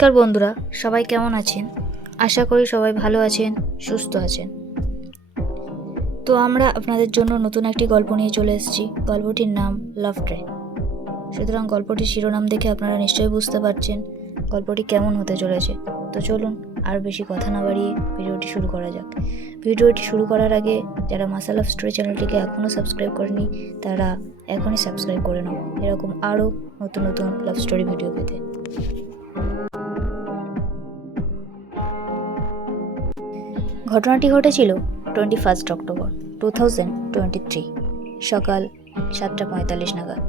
নমস্কার বন্ধুরা, সবাই কেমন আছেন? আশা করি সবাই ভালো আছেন, সুস্থ আছেন। তো আমরা আপনাদের জন্য নতুন একটি গল্প নিয়ে চলে এসেছি। গল্পটির নাম লাভ ট্রেন। সুতরাং গল্পটির শিরোনাম দেখে আপনারা নিশ্চয়ই বুঝতে পারছেন গল্পটি কেমন হতে চলেছে। তো চলুন আর বেশি কথা না বাড়িয়ে ভিডিওটি শুরু করা যাক। ভিডিওটি শুরু করার আগে যারা মাসা লাভ স্টোরি চ্যানেলটিকে এখনও সাবস্ক্রাইব করেনি তারা এখনই সাবস্ক্রাইব করে নাও এরকম আরও নতুন নতুন লাভ স্টোরি ভিডিও পেতে। ঘটনাটি ঘটেছিল 21 অক্টোবর 2023 সকাল 7:45 নাগাদ,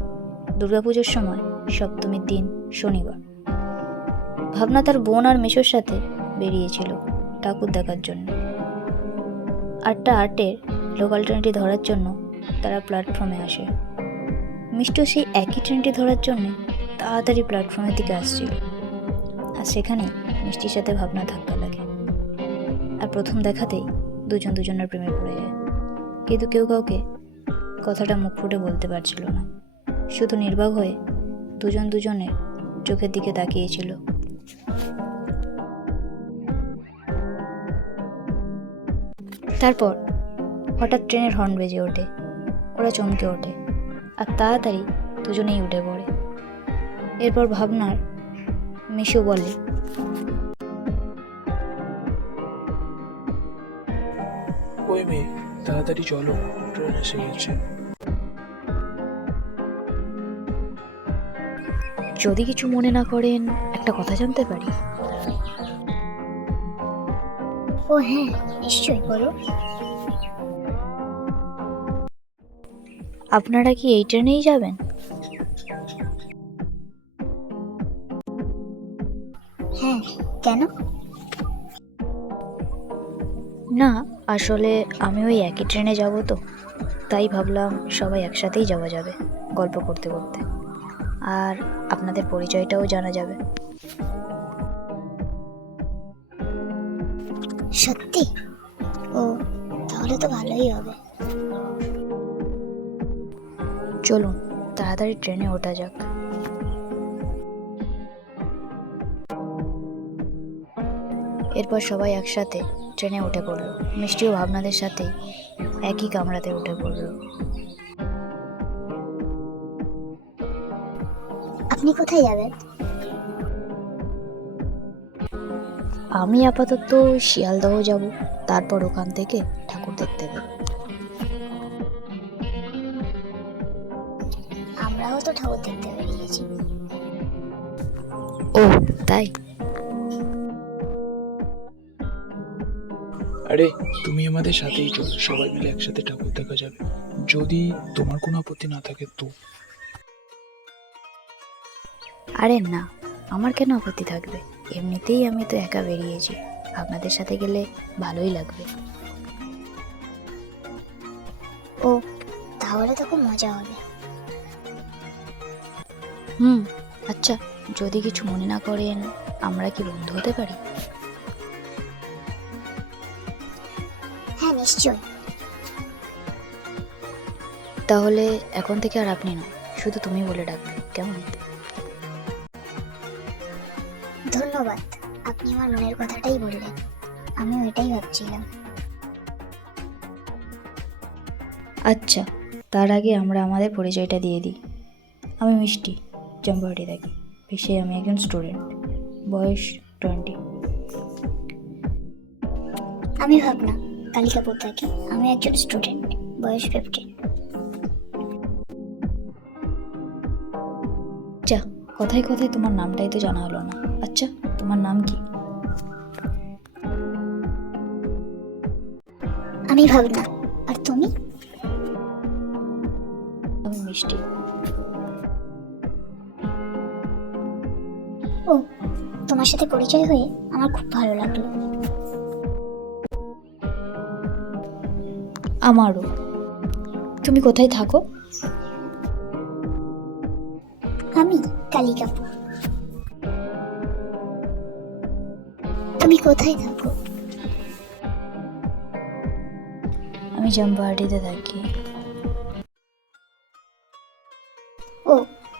দুর্গাপুজোর সময়, সপ্তমীর দিন, শনিবার। ভাবনা তার বোন আর মেশোর সাথে বেরিয়েছিল ঠাকুর দেখার জন্য। 8:08 লোকাল ট্রেনটি ধরার জন্য তারা প্ল্যাটফর্মে আসে। মিষ্টু সেই একই ট্রেনটি ধরার জন্য তাড়াতাড়ি প্ল্যাটফর্মের দিকে আসছিল, আর সেখানে মিষ্টির সাথে ভাবনা ধাক্কা লাগে। আর প্রথম দেখাতেই দুজন দুজনের প্রেমে পড়ে যায়, কিন্তু কেউ কাউকে কথাটা মুখ ফুটে বলতে পারছিল না। শুধু নির্বাক হয়ে দুজন দুজনের চোখের দিকে তাকিয়েছিল। তারপর হঠাৎ ট্রেনের হর্ন বেজে ওঠে। ওরা চমকে ওঠে আর তাড়াতাড়ি দুজনেই উঠে পড়ে। এরপর ভাবনার মিশু বলে, ওই মেয়ে, তাড়াতাড়ি চলো, ট্রেন এসে গেছে। যদি কিছু মনে না করেন একটা কথা জানতে পারি? ও হ্যাঁ, নিশ্চয়ই, বলো। আপনারা কি এই ট্রেনেই যাবেন? হ্যাঁ, কেন? না, আসলে আমি ওই একই ট্রেনে যাব, তো তাই ভাবলাম সবাই একসাথেই যাওয়া যাবে গল্প করতে করতে, আর আপনাদের পরিচয়টাও জানা যাবে। সত্যি? ও, তাহলে তো ভালোই হবে। চলুন তাড়াতাড়ি ট্রেনে ওঠা যাক। এরপর সবাই একসাথে ট্রেনে উঠে পড়ল। মিষ্টিও ভাবনাদের সাথে একই কামরাতে উঠে পড়ল। আপনি কোথায় যাবেন? আমি আপাতত শিয়ালদহ যাব, তারপর ওখান থেকে ঠাকুর দেখতে যাব। আমরাও তো ঠাকুর দেখতে বেরিয়েছি। ও তাই? আরে, তুমি আমাদের সাথেই চলো, সবাই মিলে একসাথে ঠাকুর দেখা যাবে, যদি তোমার কোনো আপত্তি না থাকে তো। আরে না, আমার কেন আপত্তি থাকবে? এমনিতেই আমি তো একা বেরিয়েছি, আপনাদের সাথে গেলে ভালোই লাগবে। ও, তাহলে তো খুব মজা হবে। আচ্ছা, যদি কিছু মনে না করেন আমরা কি বন্ধু হতে পারি? হ্যাঁ, নিশ্চয়ই। তাহলে এখন থেকে আর আপনি নয়, শুধু তুমি বলে ডাকবে, কেমন? ধন্যবাদ, আপনি আমার মনের কথাটাই বললেন। আমিও এটাই ভাবছিলাম। আচ্ছা, তার আগে আমরা আমাদের পরিচয়টা দিয়ে দিই। আমি মিষ্টি, জামবাটি থাকি। পেশায় আমি একজন স্টুডেন্ট, বয়স 20। আমি ভাবনা, কালিকাপুর থাকি। আমি একজন স্টুডেন্ট, বয়স 15। আচ্ছা, কথায় কথায় তোমার নামটাই তো জানা হলো না। আচ্ছা, তোমার নাম কি? আমি ভাবনা, আর তুমি? আমি মিষ্টি। ও, তোমার সাথে পরিচয় হয়ে আমার খুব ভালো লাগলো। আমারও। তুমি কোথায় থাকো? আমি কালিকাপুর। তুমি কোথায় থাকো? আমি জামবাটিতে থাকি। ও,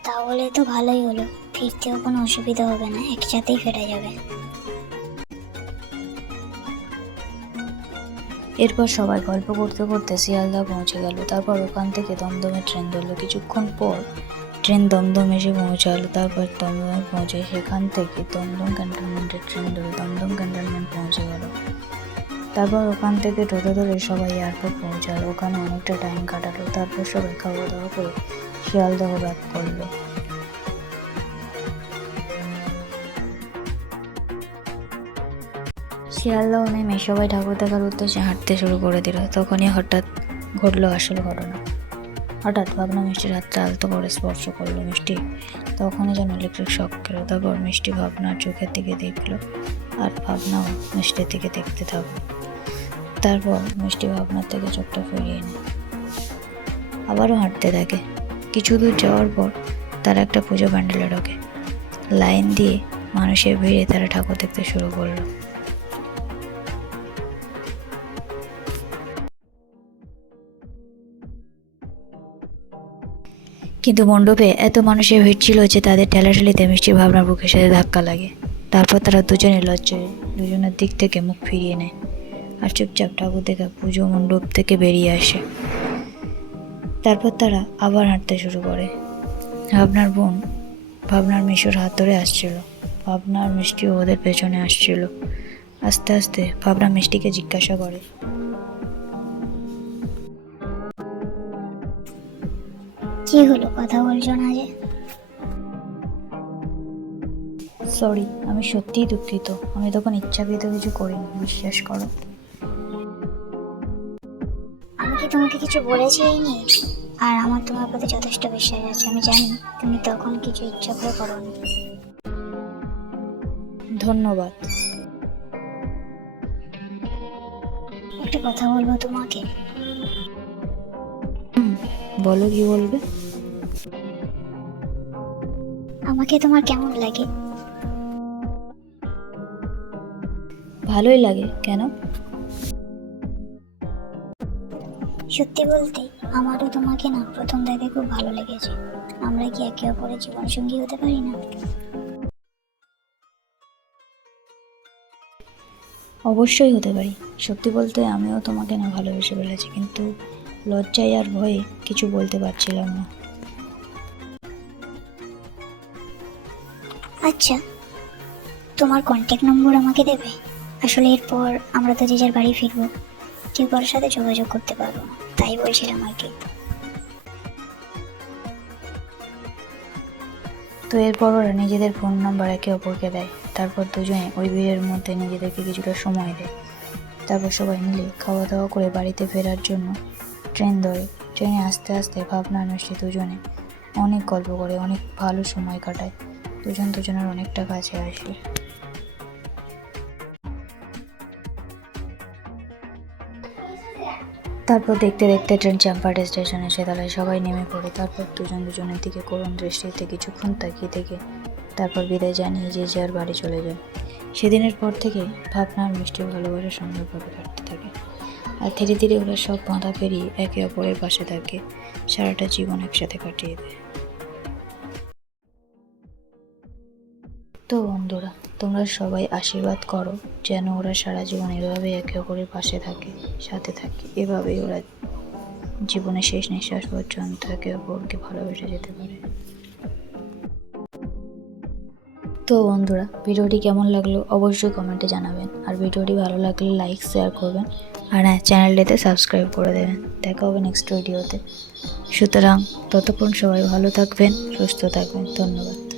তাহলে তো ভালোই হলো, ফিরতেও কোনো অসুবিধা হবে না, একসাথেই ফেরা যাবে। এরপর সবাই গল্প করতে করতে শিয়ালদা পৌঁছে গেল। তারপর ওখান থেকে দমদমে ট্রেন ধরলো। কিছুক্ষণ পর ট্রেন দমদম এসে পৌঁছালো। তারপর দমদমে পৌঁছে সেখান থেকে দমদম ক্যান্টনমেন্টের ট্রেন ধরে দমদম ক্যান্টনমেন্ট পৌঁছে গেল। তারপর ওখান থেকে টোটো ধরে সবাই এয়ারপোর্ট পৌঁছালো। ওখানে অনেকটা টাইম কাটালো। তারপর সবাই খাওয়া দাওয়া করে শিয়ালদহ ব্যাক করলো। শিয়ালদহ নেমে সবাই ঠাকুর দেখার উদ্দেশ্যে হাঁটতে শুরু করে দিল। তখনই হঠাৎ ঘটলো আসল ঘটনা। হঠাৎ ভাবনা মিষ্টির হাতটা আলতো করে স্পর্শ করলো। মিষ্টি তখনই যেন ইলেকট্রিক শক খেল। তারপর মিষ্টি ভাবনার চোখের দিকে দেখলো আর ভাবনাও মিষ্টির দিকে দেখতে থাকলো। তারপর মিষ্টি ভাবনার থেকে চোখটা ফিরিয়ে নেয়, আবারও হাঁটতে থাকে। কিছু দূর যাওয়ার পর তারা একটা পুজো প্যান্ডেলে ঢোকে। লাইন দিয়ে মানুষের ভিড়ে তারা ঠাকুর দেখতে শুরু করলো। কিন্তু মণ্ডপে এত মানুষের ভিড় ছিল যে তাদের ঠেলাঠেলিতে মিষ্টির ভাবনার বুকের সাথে ধাক্কা লাগে। তারপর তারা দুজনে লজ্জায় দুজনের দিক থেকে মুখ ফিরিয়ে নেয় আর চুপচাপ ঠাকুর দেখা পুজো মণ্ডপ থেকে বেরিয়ে আসে। তারপর তারা আবার হাঁটতে শুরু করে। ভাবনার বোন ভাবনার মিশুর হাত ধরে আসছিল। ভাবনার মিষ্টিও ওদের পেছনে আসছিল। আস্তে আস্তে ভাবনা মিষ্টিকে জিজ্ঞাসা করে, কি হলো, কথা বলছো না যে? সরি, আমি সত্যিই দুঃখিত। আমি তখন ইচ্ছাকৃত কিছু করিনি, বিশ্বাস করো। আমি কি তোমাকে কিছু বলেছিই নি? আর আমার তোমার প্রতি যথেষ্ট বিশ্বাস আছে। আমি জানি তুমি তখন কিছু ইচ্ছা করে করোনি। ধন্যবাদ। একটা কথা বলবো তোমাকে? বলো, কি বলবে? আমাকে তোমার কেমন লাগে? ভালোই লাগে। কেন? সত্যি বলতে আমারও তোমাকে না প্রথম দেখে খুব ভালো লেগেছে। আমরা কি একে অপরের জীবনসঙ্গী হতে পারি না? অবশ্যই হতে পারি। সত্যি বলতে আমিও তোমাকে না ভালোবেসে ফেলেছি, কিন্তু লজ্জায় আর ভয়ে কিছু বলতে পারছিলাম না। আচ্ছা, তোমার কন্ট্যাক্ট নম্বর আমাকে দেবে? আসলে এরপর আমরা তো যে যার বাড়ি ফিরবো, কেউ কারোর সাথে যোগাযোগ করতে পারবো না, তাই বলছিলাম আর কি। তো এরপর ওরা নিজেদের ফোন নাম্বার একে অপরকে দেয়। তারপর দুজনে ওই ভিড়ের মধ্যে নিজেদেরকে কিছুটা সময় দেয়। তারপর সবাই মিলে খাওয়া দাওয়া করে বাড়িতে ফেরার জন্য ট্রেন ধরে। ট্রেনে আস্তে আস্তে ভাবনা মিষ্টি দুজনে অনেক গল্প করে, অনেক ভালো সময় কাটায়। দুজন দুজনের অনেকটা কাছে আসে। তারপর দেখতে দেখতে ট্রেন চাম্পাহাটি স্টেশনে এসে দাঁড়ায়। সবাই নেমে পড়ে। তারপর দুজন দুজনের দিকে করুণ দৃষ্টিতে কিছুক্ষণ তাকিয়ে থেকে তারপর বিদায় জানিয়ে যে যার বাড়ি চলে যায়। সেদিনের পর থেকে ভাবনা আর মিষ্টির ভালোবাসা সুন্দরভাবে কাটতে থাকে। আর ধীরে ধীরে ওরা সব বাঁধা পেরিয়ে একে অপরের পাশে থাকে, সারাটা জীবন একসাথে কাটিয়ে দেয়। তো বন্ধুরা, তোমরা সবাই আশীর্বাদ করো যেন ওরা সারা জীবন এভাবে একে অপরের পাশে থাকে, সাথে থাকে। এভাবেই ওরা জীবনের শেষ নিঃশ্বাস পর্যন্ত একে অপরকে ভালোবেসে যেতে পারে। তো বন্ধুরা, ভিডিওটি কেমন লাগলো অবশ্যই কমেন্টে জানাবেন। আর ভিডিওটি ভালো লাগলে লাইক শেয়ার করবেন। আর হ্যাঁ, চ্যানেলটিতে সাবস্ক্রাইব করে দেবেন। দেখা হবে নেক্সট ভিডিওতে। সুতরাং ততক্ষণ সবাই ভালো থাকবেন, সুস্থ থাকবেন। ধন্যবাদ।